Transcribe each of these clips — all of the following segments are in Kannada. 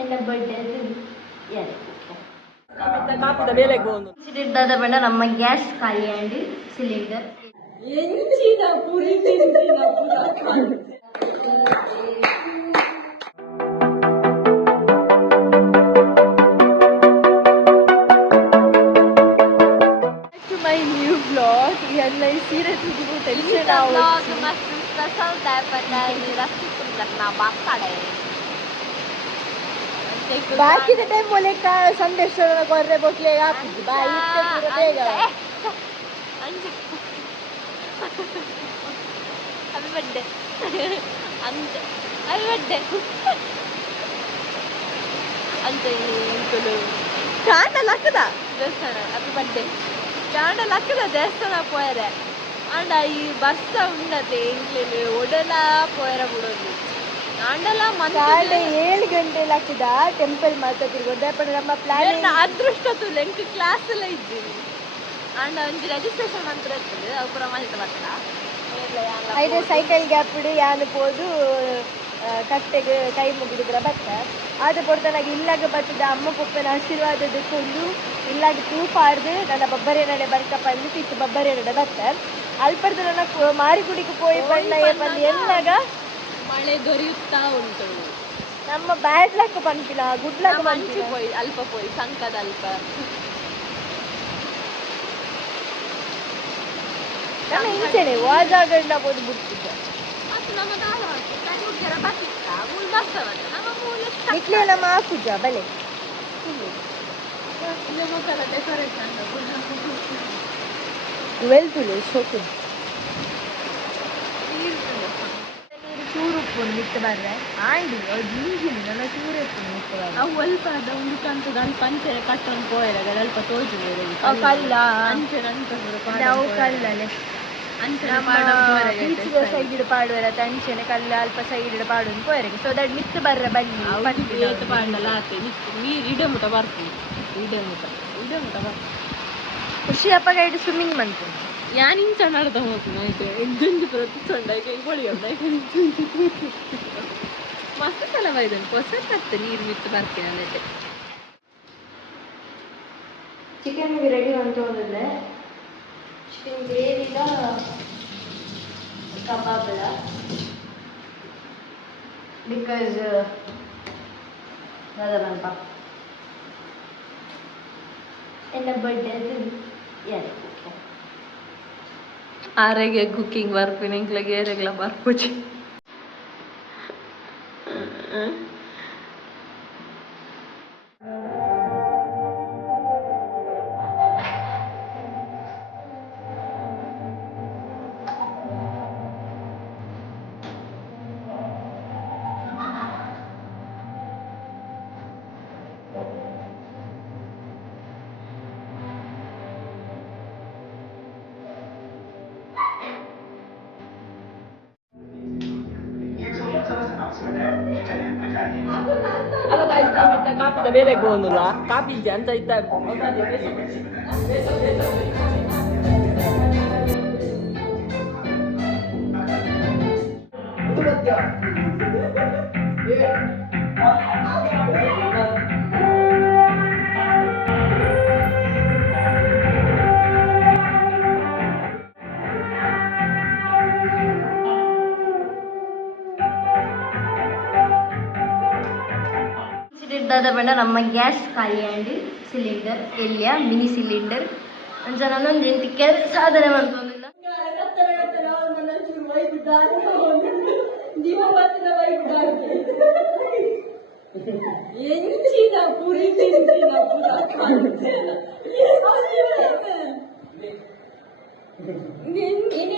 എൻ്റെ ബർത്ത്ഡേ ನಮ್ಮ ಗ್ಯಾಸ್ ಖಾಲಿಯಾಗಿ cylinder my new vlog. Yan na yung sira to do tension out. vlog mas special daripada dirasi karena bakar ಬಾಕಿ ಟೈಮ್ ಮೂಲಕ ಸಂದೇಶ್ವರನ ಕೊರ್ರೆ ಬೊಟ್ಲೆ ಹಾಕಿದ್ದು ಬಾ ಇತ್ತೆ ಪೂರ ಬೇಗ ಅಂಜಿ ಹ್ಯಾಪಿ ಬರ್ತ್ಡೇ ಅಂಜ ಹ್ಯಾಪಿ ಬರ್ತ್ಡೇ ಅಂಜ ಇಂಕಲು ಕಾಂಡ ಲಕ್ಕದ ದೇವಸ್ಥಾನ ಹ್ಯಾಪಿ ಬರ್ತ್ಡೇ ಕಾಂಡ ಲಕ್ಕದ ದೇವಸ್ಥಾನ ಪೋಯರೆ ಅಂಡ ಈ ಬಸ್ಸ ಉಂಡತೆ ಇಂಕ್ಲೇಲಿ ಒಡಲ ಪೋಯರ ಬಿಡೋದು ಕಾಂಡಲ ಕಾಂಡ 7 ಗಂಟೆ ಲಕ್ಕದ ಟೆಂಪಲ್ ಮಾತ ತಿರುಗೋದೆ ಪಡ ನಮ್ಮ ಪ್ಲಾನ್ ಅದೃಷ್ಟ ತುಲೆ ಎಂಕ್ ಕ್ಲಾಸ್ ಎಲ್ಲ ಇದ್ದೀನಿ ಅಂಡ ಒಂಜಿ ರಿಜಿಸ್ಟ್ರೇಷನ್ ಮಂತ್ರ ಇರ್ತದೆ ಅಪುರ ಮಾಹಿತಿ ಬರ್ತಾ ಐದು ಸೈಕಲ್ ಗ್ಯಾಪಿಡು ಯಾನು ಪೋದು ಕಟ್ಟೆಗೆ ಕೈ ಮುಗಿದ್ರ ಬತ್ತ ಅದು ಕೊಡ್ತಾನಾಗ ಇಲ್ಲಾಗ ಬರ್ತದ ಅಮ್ಮ ಪಪ್ಪನ ಆಶೀರ್ವಾದ ಕೊಂಡು ಇಲ್ಲಾಗ ತೂಪಾಡ್ದು ನನ್ನ ಬಬ್ಬರೆ ನಡೆ ಬರ್ಕಪ್ಪ ಅಂದು ತಿತ್ತು ಬಬ್ಬರೆ ನಡೆ ಬತ್ತ ಅಲ್ಪರ್ದು ನನ್ನ ಮಾರಿಗುಡಿಗೆ ಪೋಯಿ ಬಣ್ಣ ಬಂದು ಎಲ್ಲಾಗ ಮಳೆ ದೊರೆಯುತ್ತಾ ಉಂಟು ನಮ್ಮ ಬ್ಯಾಡ್ ಲಕ್ಕ ಪಂಪಿನ ಗುಡ್ ಲಕ್ಕ ಮಂಚು ಪೋಯಿ ಅಲ್ಪ ಪೋಯಿ ಸಂಕದ ಅಲ್ಪ ನಮ್ಮ ಇಂಚೆನೆ ವಾಜಾಗಂಡ ಬೋದು ಬಿಟ್ಟಿದ್ದ ಮತ್ತು ನಮ್ಮ ದಾಳ ಹುಡುಗರ ಬತ್ತಿತ್ತ ಮೂಲ ಬಸ್ತವಲ್ಲ ನಮ್ಮ ಮೂಲ ನಿಕ್ಲೆ ನಮ್ಮ ಹಾಕುಜ ಬಲೆ ನಮ್ಮ ಕಲ ಡೆಕೋರೇಷನ್ ವೆಲ್ತುಲೆ ಶೋಕು ಚೂರು ಉಪ್ಪು ಮಿತ್ತ ಬರ್ರೆ ಆಂಡಿ ಜಿಂಜಿಲಿ ನನ್ನ ಚೂರು ಉಪ್ಪು ಮಿತ್ತ ಬರ್ರೆ ಅವು ಅಲ್ಪ ಅದ ಒಂದು ಕಂತು ನಾನು ಪಂಚೆ ಕಟ್ಟೊಂದು ಪೋಯಲ್ಲ ಅಲ್ಪ ತೋಜು ಕಲ್ಲ ಅಂಚೆ ನಂತ ನಾವು ಕಲ್ಲಲೆ ಬೀಚಿಗೆ ಸೈಡ್ ಪಾಡುವರ ತಂಚೆನೆ ಕಲ್ಲ ಅಲ್ಪ ಸೈಡ್ ಪಾಡು ಪೋಯರಿಗೆ ಸೊ ದಟ್ ಮಿತ್ತ ಬರ್ರೆ ಬನ್ನಿ ಏತು ಪಾಡಲ್ಲ ಆತೆ ನೀರು ಇಡೆ ಮುಟ ಬರ್ತೀನಿ ಇಡೆ ಮುಟ ಬರ್ತೀನಿ ಖುಷಿ ಅಪ್ಪ ಗೈಡ್ ಸ್ವಿಮ್ಮಿಂಗ್ ಬಂತು ഞാൻ ಇಂಚ നടത്ത ಹೋಗ್ತೀನಿ ಆಯ್ತು ಎಂಜೊಂದು ಪ್ರತಿಸೊಂಡಾಯ್ಕೆ ಹೊಳಿಯೋಣ ಮಸ್ತ್ ಸಲವಾಯ್ದನು ಹೊಸ ಕತ್ತೆ ನೀರು ಮಿತ್ತು ಬರ್ತೀನಿ ಅನ್ನತ್ತೆ ಚಿಕನ್ ರೆಡಿ ಅಂತ ಹೋದ್ರೆ ಚಿಕನ್ ಗ್ರೇವಿಗ ಕಬಾಬ್ ಬಿಕಾಸ್ ಅದನಪ್ಪ എൻ്റെ ബർത്ത്ഡേ ಆರೆಗೆ ಕುಕ್ಕಿಂಗ್ ಬರ್ಪಿನ ಇಂಕ್ಲೆಗೆ ಏರೆಗ್ಲ ಬರ್ಪುಜಿ ಕಾಪಿದ ಬೇರೆ ಗೋನುಲ್ಲ ಕಾಪಿ ಅಂತ ಇದ್ದ ಬೇಡ ನಮ್ಮ ಗ್ಯಾಸ್ ಖಾಲಿಯಾಗಿ ಸಿಲಿಂಡರ್ ಎಲ್ಲಿಯ ಮಿನಿ ಸಿಲಿಂಡರ್ ನನ್ನೊಂದು ಎಂಟಕ್ಕೆ ಸಾಧನೆ ಮಾಡ್ಕೊಂಡಿಲ್ಲ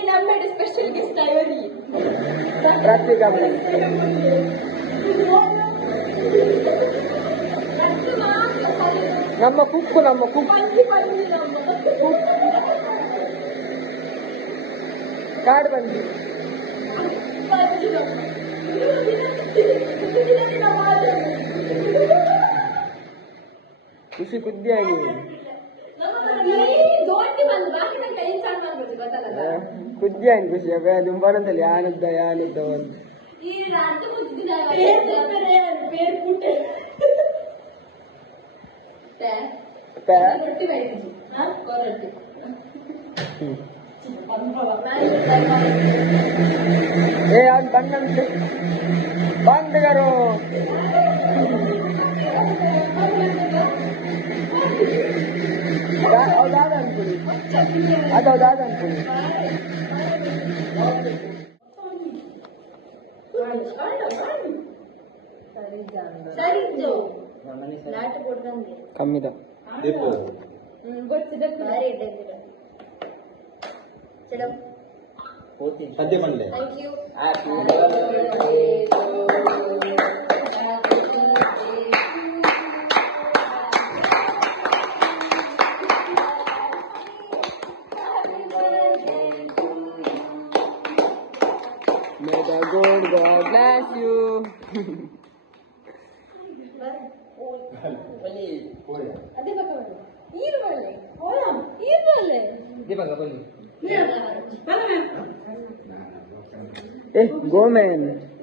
ನಮ್ಮ ಸ್ಪೆಷಲ್ ಗೆಸ್ಟ್ ಆಗಿ ನಮ್ಮ ಕುಕ್ಕು ಕಾಡು ಬಂದಿ ಖುಷಿ ಕುದ್ದಿಯಾಗಿ ಕುದ್ದಿಯಾಗಿ ಖುಷಿ ದುಂಬಾರಂತಲ್ಲಿ ಯಾನದ್ದ ಒಂದು यार बंद करो दादा अನುಕೊಳ್ಳಿ ಕಮ್ಮಿದ ಸದ್ಯ ಬಂದೆ May the good God bless you. Eh, go man.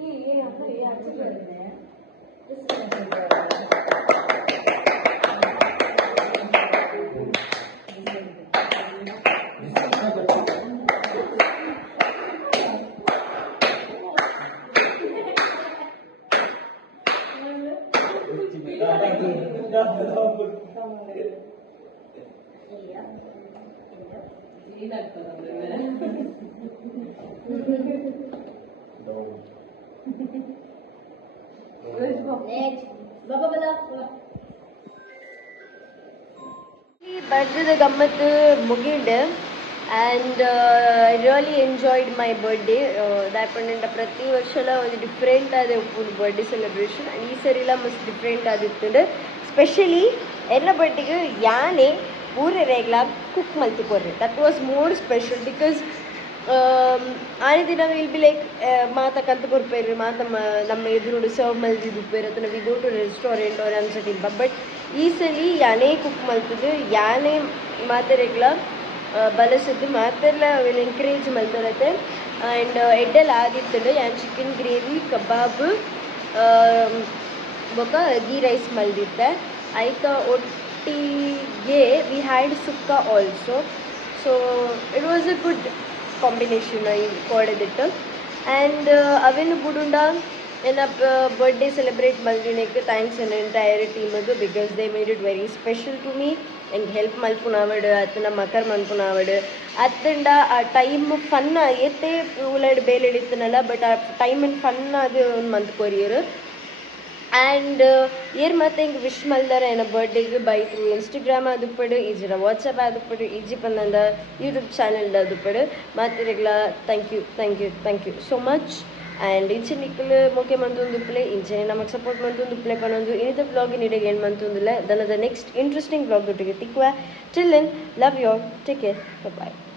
Birthday ಗಮ್ಮತ್ತು ಮುಗಿಂಡು and I really enjoyed my birthday ದಾಯಪಂಡ ಪ್ರತಿ ವರ್ಷಲ ಒಂದು ಡಿಫ್ರೆಂಟ್ ಆದ ಉಪ್ಪುಂಡು ಬರ್ಡೇ ಸೆಲೆಬ್ರೇಷನ್ ಆ್ಯಂಡ್ ಈ ಸರಿಲ ಮಸ್ತ್ ಡಿಫ್ರೆಂಟ್ ಆದಿತ್ತು ಸ್ಪೆಷಲಿ ಎಲ್ಲ ಬರ್ಡೇಗೆ ಯಾನೇ ಪೂರೆ ರೇಗ್ಲ ಕುಕ್ ಮಲ್ತು ಕೊರ್ರೆ that was more special because ಆನೆ ದಿನ ವಿಲ್ ಬಿ ಲೈಕ್ ಮಾತ ಕಂತು ಕೊರ್ಪೇರು ಮಾತ ನಮ್ಮ ಎದುರು ಸರ್ವ್ ಮಲ್ದಿದ್ದುಪ್ಪೇರು ಅಥವಾ ವಿ ಗೋ ಟು ರೆಸ್ಟೋರೆಂಟ್ ಅವ್ರು ಅನ್ಸಟ್ಟಿಲ್ಲ ಬಟ್ ಈ ಸಲ ಯಾನೇ ಕುಕ್ ಮಲ್ತದ್ದು ಯಾನೇ ಮಾತೆರೆಗ್ಲ ಬಲಸದ್ದು ಮಾತೆಲ್ಲ ವಿಲ್ ಎಂಕರೇಜ್ ಮಲ್ತರತ್ತೆ ಆ್ಯಂಡ್ ಎಡ್ಡೆಲ್ಲ ಆದಿತ್ತಂಡು ಯಾನ್ ಚಿಕನ್ ಗ್ರೇವಿ ಕಬಾಬ್ ಬೊಕ ಗೀ ರೈಸ್ ಮಲ್ದಿತ್ತೆ ಐತ ಒಟ್ಟಿಗೆ we had sukka also so it was a good combination ಈ ಕೋಡದಿಟ್ಟು ಆ್ಯಂಡ್ ಅವೇನು ಬುಡುಂಡ ಏನ ಬರ್ಡೇ ಸೆಲೆಬ್ರೇಟ್ ಮಲ್ದಿನಕ್ಕೆ ಥ್ಯಾಂಕ್ಸ್ ಅನ್ ಎಂಟೈರ್ ಟೀಮದು because they made it very special to me ಹೆಂಗೆ ಹೆಲ್ಪ್ ಮಲ್ಪುನಾವಡು ಅತ್ತನ ಮಕರ್ ಮನ್ಪುನಾವಡು ಅತ್ತಂಡ ಆ ಟೈಮ್ ಫನ್ ಎತ್ತೇ ಉಲಾಡ್ ಬೇಲೆ ಇಳಿತನಲ್ಲ ಬಟ್ ಆ ಟೈಮಿನ ಫನ್ ಅದು ಒಂದು ಮಂತ್ ಕೊರಿಯರು ಆ್ಯಂಡ್ ಏರ್ ಮತ್ತೆ ಹಿಂಗೆ ವಿಶ್ ಮಲ್ದಾರ ಏನ ಬರ್ಡೇಗೆ ಬೈ ಥ್ರೂ ಇನ್ಸ್ಟಾಗ್ರಾಮ್ ಆದುಪಡು ಈಜಿನ ವಾಟ್ಸಪ್ ಆದುಪಡು ಈಜಿ ಪನ್ನಂದ ಯೂಟ್ಯೂಬ್ ಚಾನಲ್ ಆದುಪಡು ಮತ್ತೆ ರೆಗ್ಲ thank you so much and ಇಂಚಿನ ನಿಕ್ಕಲು ಮೊಕೆ ಮಂತೊಂದುಪ್ಪಲೆ ಇಂಚಿನ ನಮಗೆ ಸಪೋರ್ಟ್ ಮಂತೊಂದುಪ್ಪಲೆ ಪನ್ನೊಂದು ಇನ್ನಿತ ಬ್ಲಾಗಿನ ಇಡೆಗೆ ಏನು ಮಂತೊಂದಿಲ್ಲ ದನದ ನೆಕ್ಸ್ಟ್ ಇಂಟ್ರೆಸ್ಟಿಂಗ್ ಬ್ಲಾಗ್ ಒಟ್ಟಿಗೆ ತಿಕ್ಕುವ till then love you all take care bye